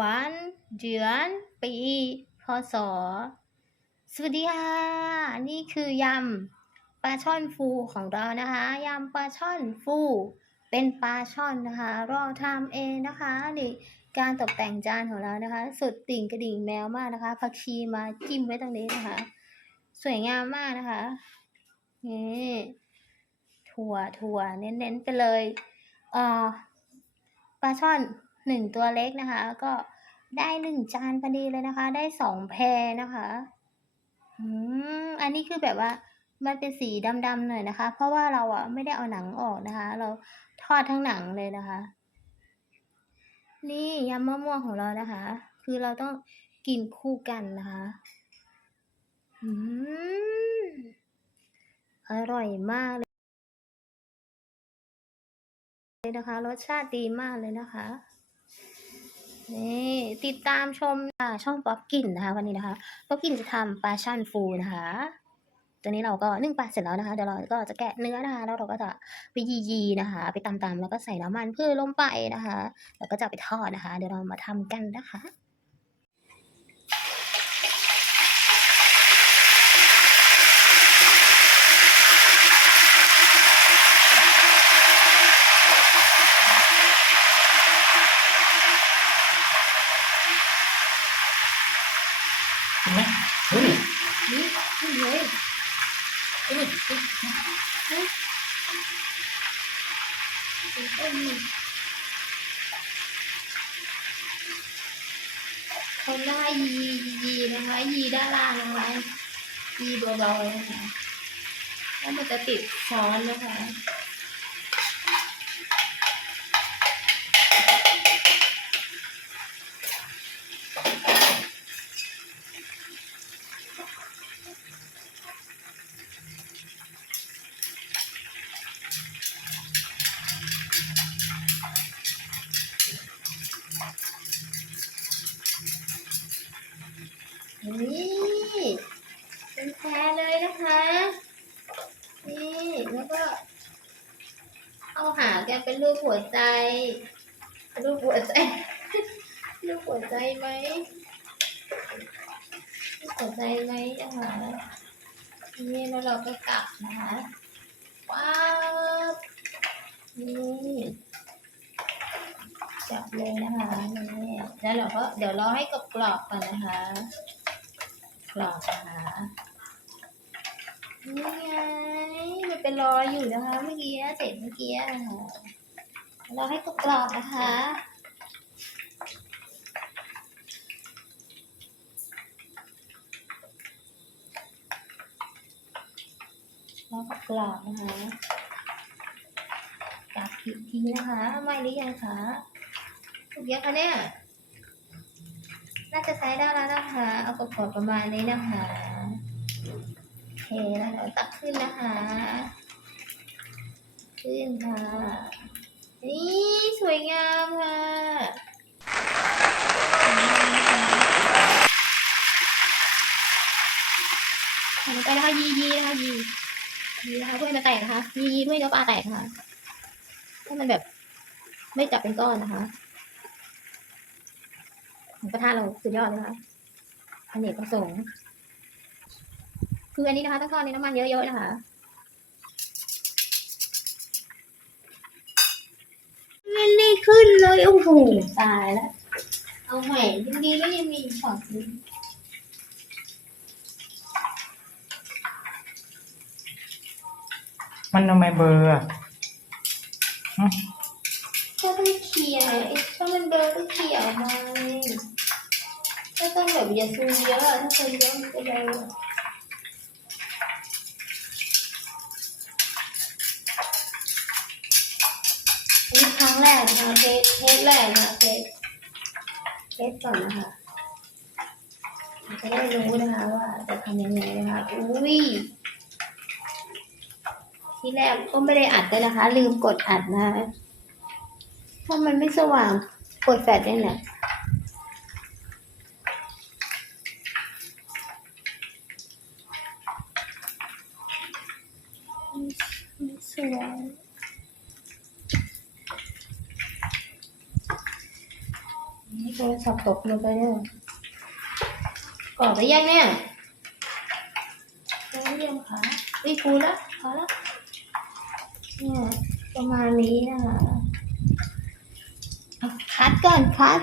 วันเดือน ปีพศสวัสดีค่ะ นี่คือยำปลาช่อนฟูของเรานะคะยำปลาช่อนฟู เป็นปลาช่อนนะคะเราทำเองนะคะนี่การตกแต่งจานของเรานะคะ สุดติ่งกระดิ่งแมวมากนะคะผักชีมาจิ้มไว้ตรงนี้นะคะ สวยงามมากนะคะนี่ถั่วถั่วเน้นๆไปเลยเอ่อปลาช่อน หนึ่งตัวเล็กนะคะ ก็ได้หนึ่งจานพอดีเลยนะคะ ได้สองแพรนะคะอืมอันนี้คือแบบว่ามันเป็นสีดำๆหน่อยนะคะ เพราะว่าเราอะไม่ได้เอาหนังออกนะคะ เราทอดทั้งหนังเลยนะคะ นี่ยำมะม่วงของเรานะคะ คือเราต้องกินคู่กันนะคะอืมอร่อยมากเลยนะคะ รสชาติดีมากเลยนะคะ นี่ติดตามชมค่ะช่องป๊อปกินนะคะ วันนี้นะคะป๊อปกินจะทำปลาช่อนฟูนะคะ ตัวนี้เราก็นึ่งปลาเสร็จแล้วนะคะเดี๋ยวเราก็จะแกะเนื้อนะคะแล้วเราก็จะไปยีๆนะคะ ไปตำๆแล้วก็ใส่น้ำมันพืชลงไปนะคะ แล้วก็จะไปทอดนะคะ เดี๋ยวเรามาทำกันนะคะ เห็นไหมเฮ้ย นี่นี่เลย เขาหน้ายียีนะคะยีด้านล่างนะคะยีเบาๆนะคะแล้วมันจะติดช้อนนะคะ นี่เป็นแพรเลย นะคะ นี่แล้วก็เอาหากันเป็นรูปหัวใจ รูปหัวใจ รูปหัวใจไหมรูปหัวใจไหมนะคะนี่แล้วเราก็กลับนะคะว้าวนี่จับเลยนะคะนี่แล้วเราก็เดี๋ยวเรอให้กรอบๆก่อนนะคะกรอบนะคะ นี่ไงมันเป็นรอยอยู่นะคะ เมื่อกี้เสร็จเมื่อกี้นะคะเราให้กรอบนะคะแล้วก็กรอบนะคะจับอีกทีนะคะไม่หรือยังคะถูกยังคะเนี่ย น่าจะใช้ได้แล้วนะคะ เอากรอบประมาณนี้นะคะ เคแล้วตักขึ้นนะคะ ขึ้นค่ะ นี่สวยงามค่ะใส่ลงไปนะคะยียีนะคะยียีนะคะเพื่อมันแตกนะคะยียีเพื่อให้เนื้อปลาแตกนะคะให้มันแบบไม่จับเป็นก้อนนะคะของกระทะเราสุดยอดเลยนะคะอเนกประสงค์ คืออันนี้นะคะต้องทอดในน้ำมันเยอะๆนะคะไม่ได้ขึ้นเลยโอ้โหตายแล้วเอาใหม่ดีๆก็ยังมีช็อตนี้มันทำไมเบลอร์อะหึก็ต้องเคลียร์ถ้ามันเบลอก็เคลียร์ออกมาเลยถ้าต้องแบบอย่าซูมเยอะอะถ้าซูมเยอะมันจะเบลอ ครั้งแรกนะคะเทสเทสแรกนะคะเทสเทสก่อนนะคะจะได้รู้นะคะว่าจะทำยังไงนะคะอุ้ยที่แรกก็ไม่ได้อัดเลยนะคะ ลืมกดอัดนะคะเพราะมันไม่สว่างกดแฟลชนี่แหละไม่สวย นี่โทรศัพท์ตกลงไปเนี่ยกรอบไปยังเนี่ยเอาเรียงขาวิปูละพอละเนี่ยประมาณนี้นะคะเอาคัดก่อนคัด